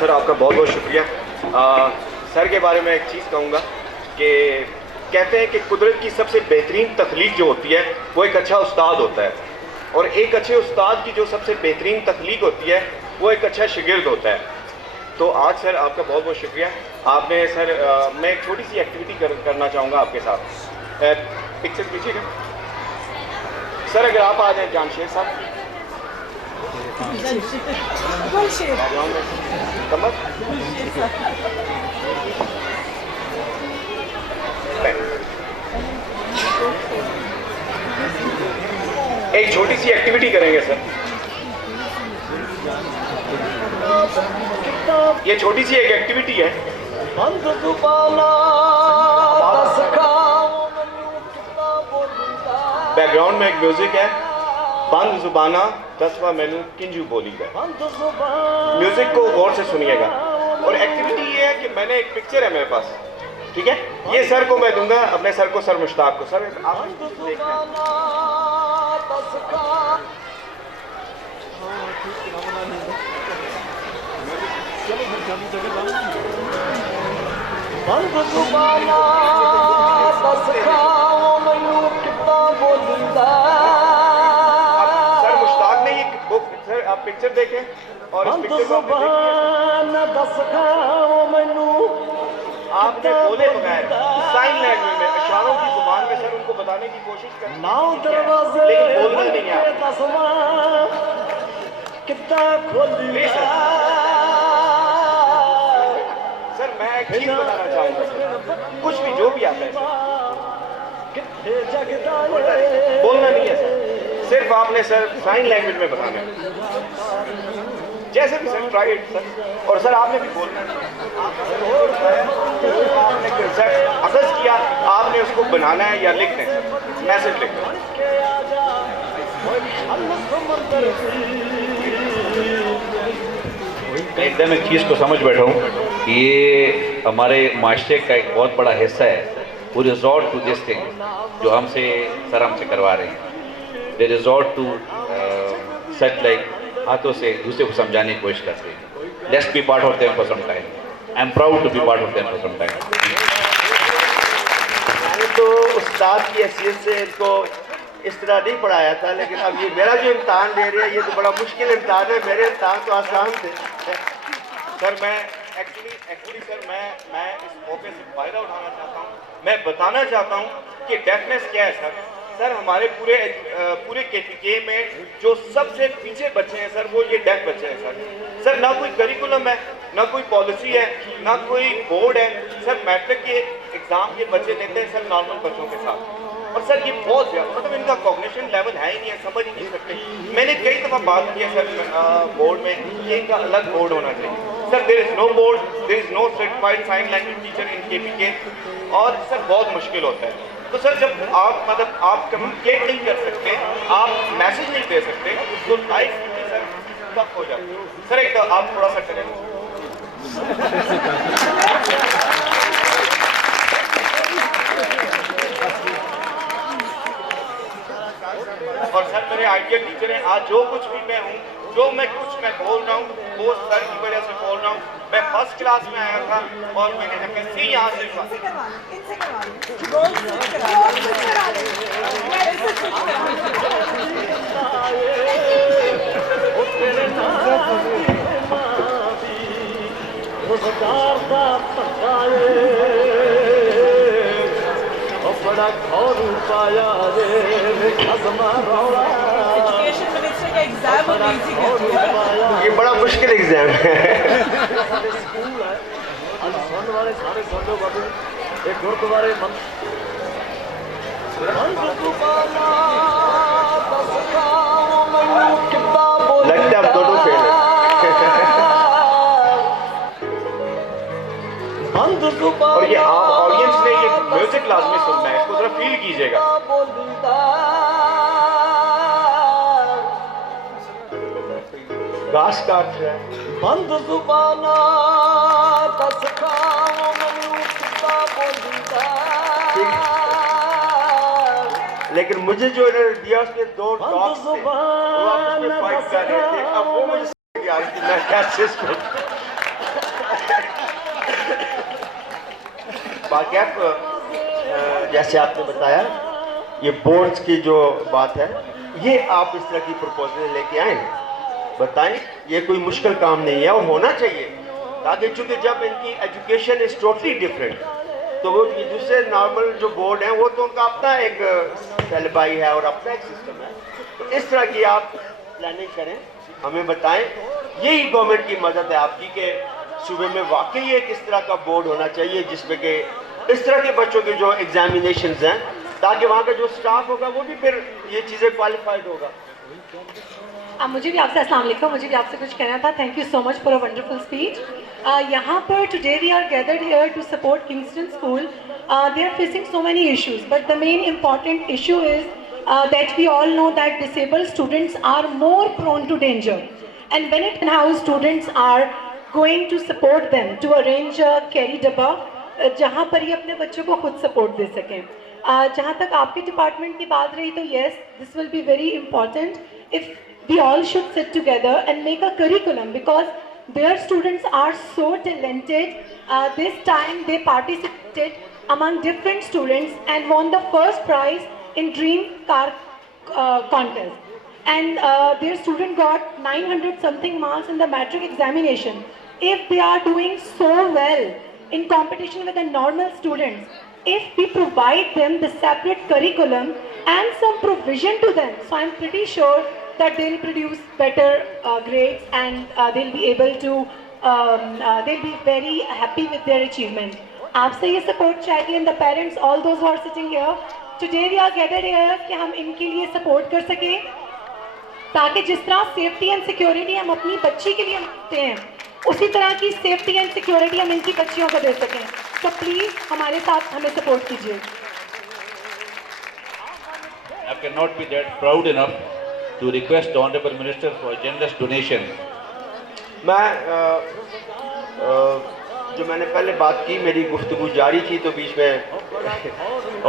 Sir आपका बहुत बहुत शुक्रिया। सर के बारे में एक चीज़ कहूँगा कि कहते हैं कि कुदरत की सबसे बेहतरीन तख्लीक जो होती है वो एक अच्छा उस्ताद होता है, और एक अच्छे उस्ताद की जो सबसे बेहतरीन तख्लीक होती है वो एक अच्छा शागिर्द होता है। तो आज सर आपका बहुत बहुत शुक्रिया। आपने सर मैं एक छोटी सी एक्टिविटी करना चाहूँगा आपके साथ। पिक्चर खींचिएगा सर, अगर आप आ जाए जानशेर साहब। एक छोटी सी एक्टिविटी करेंगे सर। ये छोटी सी एक एक्टिविटी है। बैकग्राउंड में एक म्यूजिक है। बंद जुबाना दसवा मैनू किंजू बोली है। म्यूजिक को गौर से सुनिएगा। और एक्टिविटी ये है कि मैंने एक पिक्चर है मेरे पास, ठीक है, ये सर को मैं दूंगा, अपने सर को, सर मुश्ताक को। सर आप देखना। सर मुश्ताक ने ये बुक, सर आप पिक्चर देखें और इस पिक्चर को आपने बोले बगैर साइन लैंग्वेज में, इशारों की जुबान में सर उनको बताने की कोशिश कर, लेकिन बोलना नहीं है। सर मैं एक चीज बताना चाहूंगा सर, कुछ भी जो भी आता है बोलना नहीं है सर, सिर्फ आपने सर साइन लैंग्वेज में बताना है, जैसे भी सर ट्राई इट सर। और सर आपने भी बोलना है, आपने सर अक्स किया, आपने उसको बनाना है या लिखना है, मैसेज लिखना है। एकदम एक चीज़ को समझ बैठा हूँ कि ये हमारे माशरे का एक बहुत बड़ा हिस्सा है। वो रिजॉर्ट टू दिस थिंग जो हमसे करवा रहे हैं, they resort to such like हाथों से दूसरे को समझाने की कोशिश करते हैं। Let's be part of them for some time. I am proud to be part of them for some time. मैंने तो उस्ताद की हैसियत से इनको इस तरह नहीं पढ़ाया था, लेकिन अब ये मेरा जो इम्तहान दे रहे हैं ये तो बड़ा मुश्किल इम्तहान है, मेरे इम्तहान तो आसान थे। सर मैं एक्चुअली सर मैं इस मौके से फ़ायदा उठाना चाहता हूँ। मैं बताना चाहता हूँ कि डेफनेस क्या है सर। सर हमारे पूरे KPK में जो सबसे पीछे बच्चे हैं सर, वो ये डेफ बच्चे हैं सर। सर ना कोई करिकुलम है, ना कोई पॉलिसी है, ना कोई बोर्ड है। सर मैट्रिक के एग्ज़ाम ये बच्चे देते हैं सर नॉर्मल बच्चों के साथ, और सर ये बहुत ज़्यादा, मतलब इनका कॉग्निशन लेवल है ही नहीं है, समझ ही नहीं सकते। मैंने कई दफ़ा बात की है सर बोर्ड में कि इनका अलग बोर्ड होना चाहिए। Sir there is no board, there is no certified sign language teacher in KPK, और सर बहुत मुश्किल होता है। तो सर जब आप कम्युनिकेट नहीं कर सकते, आप मैसेज नहीं दे सकते, तो लाइफ सर टफ हो जाती है। सर एक आप थोड़ा सा करें। और सर मेरे आइडिया टीचर हैं। आज जो कुछ भी मैं हूँ, जो मैं बोल रहा हूँ वो सर की वजह से बोल रहा हूँ। मैं फर्स्ट क्लास में आया था और मैंने MSc यहाँ से ये बड़ा मुश्किल एग्जाम है। लगता है अब दोनों फेल है। और ये आप ऑडियंस ने ये म्यूजिक लाजमी सुनना है, इसको जरा फील कीजिएगा। घास काट रहा है। बंद जुबाना दस खाओ मनुष्यता बोलता। लेकिन मुझे जो इन्होंने दिया उसके दो डॉग्स थे, वो आपस में फाइट कर रहे थे। अब वो मुझे यार कि मैं कैसे वाक़िया जैसे आपने बताया ये बोर्ड्स की जो बात है, ये आप इस तरह की प्रपोजल लेके आए, बताएं, ये कोई मुश्किल काम नहीं है और होना चाहिए, ताकि चूँकि जब इनकी एजुकेशन इज़ टोटली डिफरेंट, तो वो ये दूसरे नॉर्मल जो बोर्ड हैं वो तो उनका अपना एक सेलेबाई है और अपना एक सिस्टम है, तो इस तरह की आप प्लानिंग करें, हमें बताएं। यही गवर्नमेंट की मदद है आपकी कि सूबे में वाकई एक इस तरह का बोर्ड होना चाहिए जिसमें कि इस तरह के बच्चों के जो एग्जामिनेशंस हैं, ताकि वहाँ का जो स्टाफ होगा वो भी फिर ये चीज़ें क्वालिफाइड होगा। मुझे भी आपसे अस्सलाम वालेकुम, मुझे भी आपसे कुछ कहना था। Thank you so much for a wonderful speech. यहाँ पर today we are gathered here to support Kingston school. They are facing so many issues, but the main important issue is that we all know that disabled students are more prone to danger, and when it how students are going to support them to arrange a carry dabba जहाँ पर ये अपने बच्चों को खुद support दे सकें। जहाँ तक आपके डिपार्टमेंट की बात रही तो yes, this will be very important if we all should sit together and make a curriculum, because their students are so talented. This time they participated among different students and won the first prize in dream car contest, and their student got 900 something marks in the matric examination. If they are doing so well in competition with the normal students, if we provide them the separate curriculum and some provision to them, so I'm pretty sure that they'll produce better grades, and they'll be able to they'll be very happy with their achievement. आपसे ये support चाहिए, and the parents, all those who are sitting here, today we are gathered here कि हम इनके लिए support कर सकें, ताकि जिस तरह सेफ्टी एंड सिक्योरिटी हम अपनी बच्ची के लिए मांगते हैं, उसी तरह की सेफ्टी एंड सिक्योरिटी हम इनकी बच्चियों को दे सकें। तो प्लीज़ हमारे साथ हमें सपोर्ट कीजिए। I cannot be that proud enough to request the Honorable Minister for a generous donation. मैं जो मैंने पहले बात की, मेरी गुफ्तगू जारी थी तो बीच में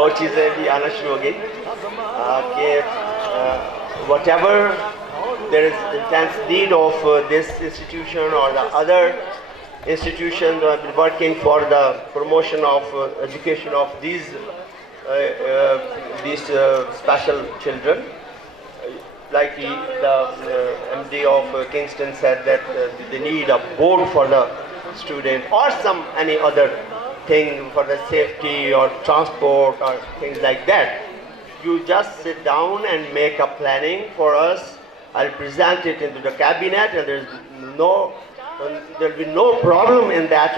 और चीज़ें भी आना शुरू हो गई कि whatever there is intense need of this institution or the other institutions working for the promotion of education of these special children. Like the MD of Kingston said that they need a board for the student or any other thing for the safety or transport or things like that. You just sit down and make a planning for us. I'll present it into the cabinet, and there'll be no problem in that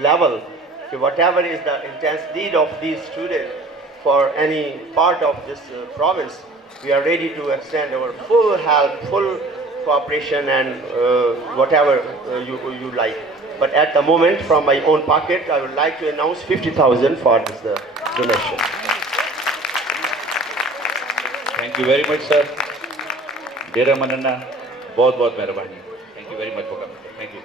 level. So whatever is the intense need of these students for any part of this province, we are ready to extend our full help, full cooperation, and whatever you like. But at the moment, from my own pocket, I would like to announce 50,000 for this donation. Thank you very much, sir. Dera Manana, बहुत बहुत मेहरबानी. Thank you very much for coming. Thank you.